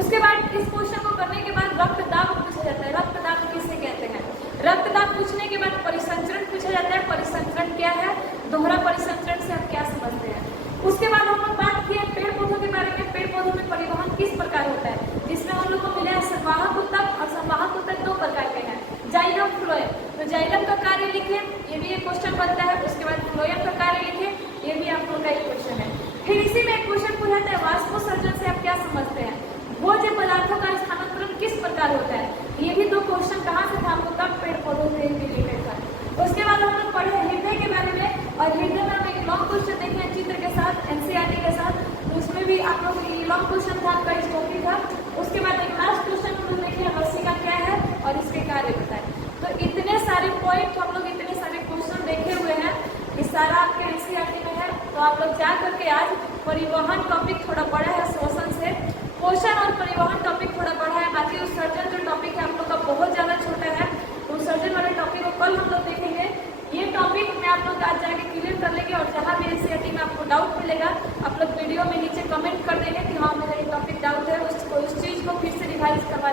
उसके बाद इस क्वेश्चन को करने के बाद रक्तदाब पूछा जाता है, रक्तदाब किसे कहते हैं। रक्तदाब पूछने के बाद परिसंचरण पूछा जाता है, परिसंचरण क्या है, दोहरा परिसंचरण से आप क्या समझते हैं। उसके बाद हम लोग बात किए पेड़ पौधों के बारे में, पेड़ पौधों में परिवहन किस प्रकार होता है, जिसमें हम लोग को मिला है संवाहक ऊतक, और संवाहक ऊतक 2 प्रकार के हैं, जाइलम फ्लोएम। तो जाइलम का कार्य लिखिए, ये भी एक क्वेश्चन बनता है। उसके बाद फ्लोएम का कार्य लिखिए, ये भी आप लोग का एक क्वेश्चन है। फिर इसी में एक क्वेश्शन पूछा है वाष्पोत्सर्जन से आप क्या समझते हैं, भोज्य पदार्थों का स्थानांतरण किस प्रकार होता है। ये भी 2 क्वेश्चन कहाँ से था, हमको कब पेड़ पौधों से रिलेटेड था। उसके बाद हम लोग पढ़े हृदय के बारे में, और हृदय में हम एक लॉन्ग क्वेश्चन देखे हैं चित्र के साथ, एनसीईआरटी के साथ, तो उसमें भी आप लोग ये लॉन्ग क्वेश्चन था, आपका इस टॉपिक था। उसके बाद एक लास्ट क्वेश्चन हम लोग देखे लसिका क्या है और इसके कार्य बताएं। तो इतने सारे पॉइंट हम लोग, इतने सारे क्वेश्चन देखे हुए हैं, ये सारा आपके एनसीईआरटी में है। तो आप लोग जा करके आज परिवहन टॉपिक थोड़ा बड़ा है श्वसन से, पोषण और परिवहन टॉपिक थोड़ा बड़ा है, बाकी उत्सर्जन जो टॉपिक है आप लोग का बहुत ज़्यादा छोटा है। तो उत्सर्जन वाले टॉपिक को कल हम लोग देखेंगे। ये टॉपिक में आप लोग आज जाके क्लियर कर लेंगे, और जहाँ भी एनसीईआरटी में आपको डाउट मिलेगा आप लोग वीडियो में नीचे कमेंट कर देंगे कि हाँ मेरा ये टॉपिक डाउट है, उस चीज़ को फिर से रिवाइज करवा